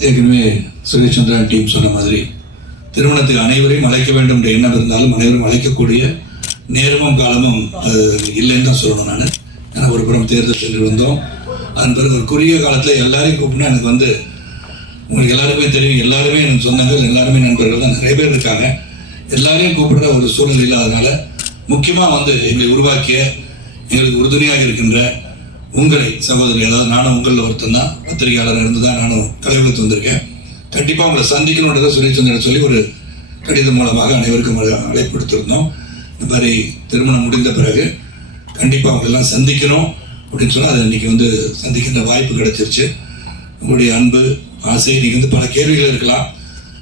ஏற்கனவே சுரேஷ்சந்திரன் டீம் சொன்ன மாதிரி திருமணத்துக்கு அனைவரையும் அழைக்க வேண்டும் என்ற எண்ணம் இருந்தாலும் அனைவரும் அழைக்கக்கூடிய நேரமும் காலமும் அது இல்லைன்னு தான் சொல்லணும் நான். ஏன்னா ஒரு புறம் தேர்தல் சென்று வந்தோம். அதன் பிறகு ஒரு குறுகிய காலத்தில் எல்லாரையும் கூப்பிட்டு எனக்கு வந்து உங்களுக்கு எல்லாருமே தெரியும் எல்லாருமே எனக்கு சொந்தங்கள் எல்லாருமே நண்பர்கள் தான் நிறைய பேர் இருக்காங்க. எல்லாரையும் கூப்பிடுற ஒரு சூழ்நிலை இல்லாதனால முக்கியமாக வந்து எங்களை உருவாக்கிய எங்களுக்கு உறுதுணையாக இருக்கின்ற உங்களை சகோதரி அதாவது நானும் உங்களில் ஒருத்தன் தான் பத்திரிகையாளர் இருந்து தான் நானும் கலைவுக்கு வந்திருக்கேன். கண்டிப்பாக உங்களை சந்திக்கணுன்றதை சுரேஷ்சந்திரன் சொல்லி ஒரு கடிதம் மூலமாக அனைவருக்கும் அழை- அழைப்பு கொடுத்திருந்தோம் இந்த மாதிரி திருமணம் முடிந்த பிறகு கண்டிப்பாக அவங்களெல்லாம் சந்திக்கணும் அப்படின்னு சொன்னால் அது இன்றைக்கி வந்து சந்திக்கின்ற வாய்ப்பு கிடைச்சிருச்சு. உங்களுடைய அன்பு ஆசை இன்றைக்கி வந்து பல கேள்விகள் இருக்கலாம்.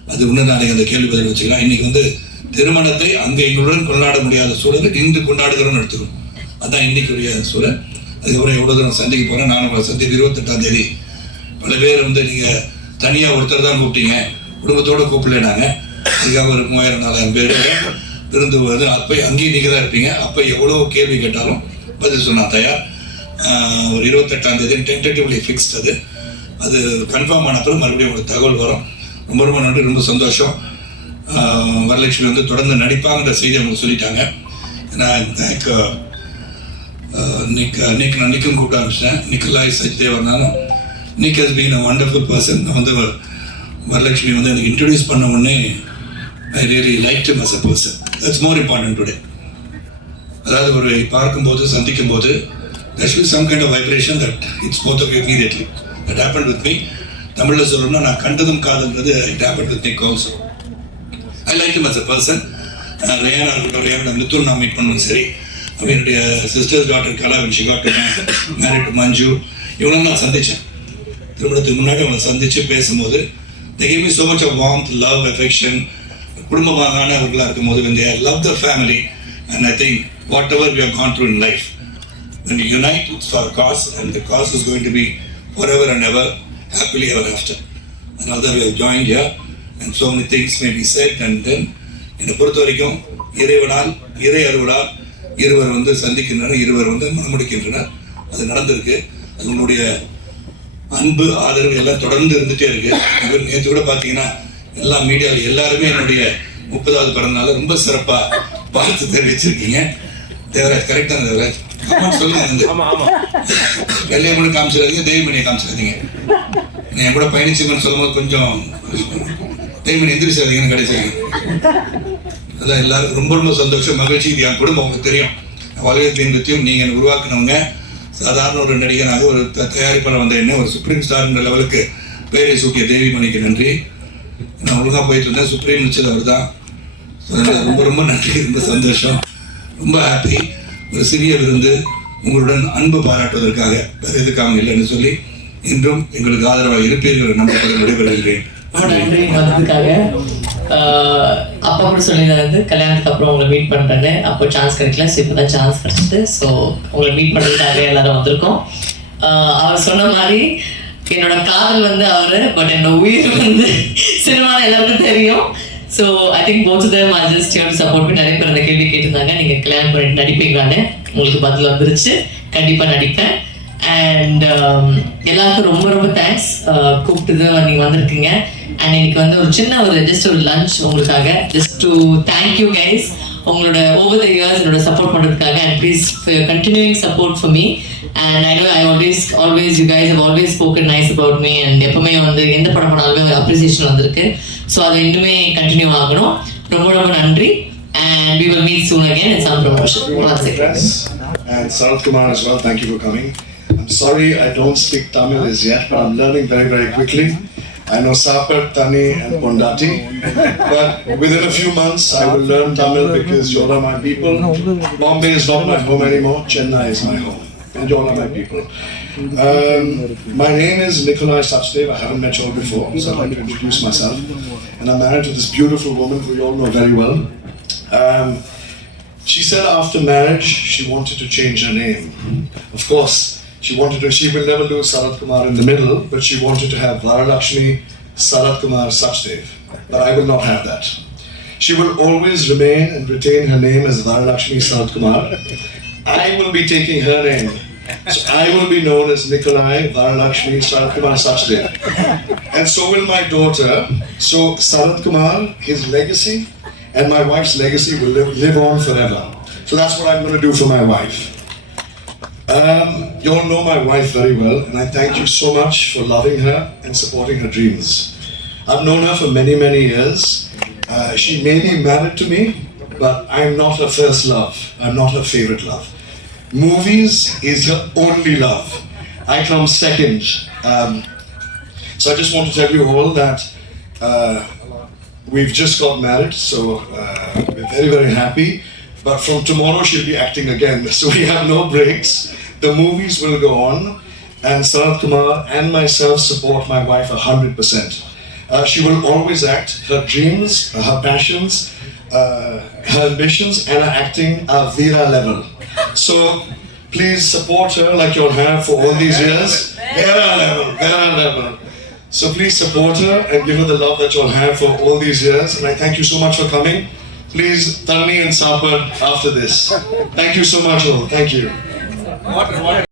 அது இன்னும் நாளைக்கு அந்த கேள்வி பதில் வச்சுக்கலாம். இன்றைக்கி வந்து திருமணத்தை அங்கே எங்களுடன் கொண்டாட முடியாத சூழலில் இன்று கொண்டாடுகிறோம்னு எடுத்துக்கணும். அதான் இன்றைக்குரிய சூழல். அதுக்கப்புறம் எவ்வளோ தூரம் சந்திக்க போகிறேன் நானும் உங்களை சந்திப்பு இருபத்தெட்டாம் தேதி. பல பேர் வந்து நீங்கள் தனியாக ஒருத்தர் தான் கூப்பிட்டீங்க. குடும்பத்தோடு கூப்பிடல நாங்கள் அதுக்காக ஒரு மூவாயிரம் நாலாயிரம் பேர் விருந்து வருது அப்போ அங்கேயும் நீங்கள் தான் இருப்பீங்க. அப்போ எவ்வளோ கேள்வி கேட்டாலும் பதில் சொன்னா தயார். ஒரு இருபத்தெட்டாம் தேதி டென்டேட்டிவ்லி ஃபிக்ஸ்ட் அது. அது கன்ஃபார்ம் ஆன மறுபடியும் ஒரு தகவல் வரும். ரொம்ப ரொம்ப நன்றி. ரொம்ப சந்தோஷம். வரலட்சுமி வந்து தொடர்ந்து நடிப்பாங்கன்ற செய்தி அவங்க சொல்லிட்டாங்க. நான் எனக்கு Uh, நிக் நிக் uh, நான் நிக்கும் கூப்பிட ஆரம்பிச்சேன் Nikolai சச்தேவர்னாலும் Nick has been a wonderful person நான் வந்து வ- வரலட்சுமி வந்து எனக்கு இன்ட்ரடியூஸ் பண்ண உடனே I really like to as a person that's more important today அதாவது ஒரு பார்க்கும்போது சந்திக்கும் போது that will some kind of vibration that it's both of immediately that happen with me தமிழில் சொல்லணும்னா நான் கண்டதும் காதல்ன்றது it happen with me also I like to as a person ரேனா இருக்கட்டும் ரேவன் மித்துன் நான் மீட் பண்ணுவோம் சரி. அப்போ என்னுடைய sisters doctor Kala she got married Manju இவங்களும் நான் சந்தித்தேன் திருமணத்துக்கு முன்னாடி அவங்களை சந்தித்து பேசும்போது they gave me so much of warmth love affection குடும்பமான அவர்களாக இருக்கும் போது when love the family and I think whatever we are gone through in life when we unite for a cause, and the cause is going to be forever and ever, happily ever after. Another we have joined here, and so many things may be said, and என்னை பொறுத்த வரைக்கும் இறைவனால் இறை அறுவடால் இருவர் வந்து சந்திக்கின்றனர் இருவர் வந்து மனமுடிக்கின்றனர். அது நடந்திருக்கு. அது உன்னுடைய அன்பு ஆதரவு எல்லாம் தொடர்ந்து இருந்துட்டே இருக்கு. இவர் நேற்று கூட பார்த்தீங்கன்னா எல்லா மீடியாவில் எல்லாருமே என்னுடைய முப்பதாவது பிறந்தநாள ரொம்ப சிறப்பா வாழ்த்து தெரிவிச்சிருக்கீங்க. தேவராஜ் கரெக்டான தேவராஜ்? சொல்லுங்க பண்ணி காமிச்சிடாதீங்க தெய்வமணியை காமிச்சிடாதீங்க. என் கூட பயணிச்சுங்கன்னு சொல்லும்போது கொஞ்சம் தெய்வமணி எந்திரிச்சாதீங்கன்னு கிடைச்சாங்க அதான் எல்லாரும் ரொம்ப ரொம்ப சந்தோஷம் மகிழ்ச்சி. இது என் குடும்பம் உங்களுக்கு தெரியும். வலயத்தின் பற்றியும் நீங்கள் உருவாக்கினவங்க. சாதாரண ஒரு நடிகனாக ஒரு த- தயாரிப்பாளர் வந்த என்ன ஒரு சுப்ரீம் ஸ்டார்ன்ற லெவலுக்கு பெயரை சூட்டிய தேவிமணிக்கு நன்றி. நான் ஒழுங்காக போயிட்டு இருந்தேன். சுப்ரீம் நிச்சது அவர் தான் ரொம்ப ரொம்ப நன்றி. ரொம்ப சந்தோஷம். ரொம்ப ஹாப்பி ஒரு சிறிய விருந்து உங்களுடன் அன்பு பாராட்டுவதற்காக. வேறு எதுக்காக இல்லைன்னு சொல்லி இன்றும் எங்களுக்கு ஆதரவாக இருப்பீர்கள் நம்பிக்கையுடன் விடைபெறுகிறேன். அப்பா கூட சொல்லியிருந்தாரு கல்யாணத்துக்கு அப்புறம் உங்களை மீட் பண்ணுறேன்னு அப்போ சான்ஸ் கிடைக்கல. ஸோ இப்போ தான் சான்ஸ் கிடச்சிது. ஸோ உங்களை மீட் பண்ணுறதுக்காக எல்லாரும் வந்திருக்கோம். அவர் சொன்ன மாதிரி என்னோட காதல் வந்து அவரு பட் என்னோட உயிர் வந்து சினிமாவில் எல்லாருக்கும் தெரியும். So I think both them I support பண்ணி நிறைய பேர் அந்த கேள்வி கேட்டிருந்தாங்க. நீங்கள் கல்யாணம் பண்ணிட்டு நடிப்பீங்களான்னு உங்களுக்கு பதில் வந்துருச்சு. கண்டிப்பாக நடிப்பேன். அண்ட் எல்லாருக்கும் ரொம்ப ரொம்ப தேங்க்ஸ் கூப்பிட்டது நீங்கள் வந்திருக்கீங்க. அண்ட் இன்னைக்கு வந்து ஒரு சின்ன ஒரு ஜஸ்ட் ஒரு லஞ்ச் உங்களுக்காக. Just to thank you guys உங்களோட ஓவர் த இயர்ஸ் என்னோட சப்போர்ட் பண்ணுறதுக்காக and please continuing support for me and I know I always always you guys have always spoken nice about me and எப்பவுமே வந்து எந்த படம் பண்ணாலுமே appreciation வந்திருக்கு. So அது இன்னுமே கண்டினியூ ஆகணும். ரொம்ப ரொம்ப நன்றி. And we will meet soon again in some promotion Press and Sarath Kumar as well. Thank you for coming. I'm sorry I don't speak Tamil as yet, but I'm learning very, very quickly. I know Sapar, Tani, and Pondati, but within a few months I will learn Tamil because you all are my people. Bombay is not my home anymore. Chennai is my home, and you all are my people. Um, my name is Nikolai Sachdev. I haven't met you all before, so I'd like to introduce myself. And I'm married to this beautiful woman who you all know very well. Um, she said after marriage she wanted to change her name. Of course, she wanted to, she will never lose Sarat Kumar in the middle, but she wanted to have Varalakshmi Sarat Kumar Sachdev. But I will not have that. She will always remain and retain her name as Varalakshmi Sarat Kumar. I will be taking her name So I will be known as Nikolai Varalakshmi Sarat Kumar Sachdev. And so will my daughter. So Sarat Kumar, his legacy and my wife's legacy will live, live on forever. So that's what I'm going to do for my wife. Um, you all know my wife very well, and I thank you so much for loving her and supporting her dreams. I've known her for many, many years. Uh, she may be married to me, but I'm not her first love. I'm not her favorite love. Movies is her only love. I come second. Um, so I just want to tell you all that uh, we've just got married, so uh, we're very, very happy. But from tomorrow, she'll be acting again, so we have no breaks. The movies will go on, and Sarat Kumar and myself support my wife 100%. Uh, she will always act. Her dreams, her passions, uh, her ambitions, and her acting are Veera level. So please support her like you have for all these years. Veera level, Veera level. So please support her and give her the love that you'll have for all these years. And I thank you so much for coming. Please, Tani and Sapar after this. Thank you so much all. Thank you.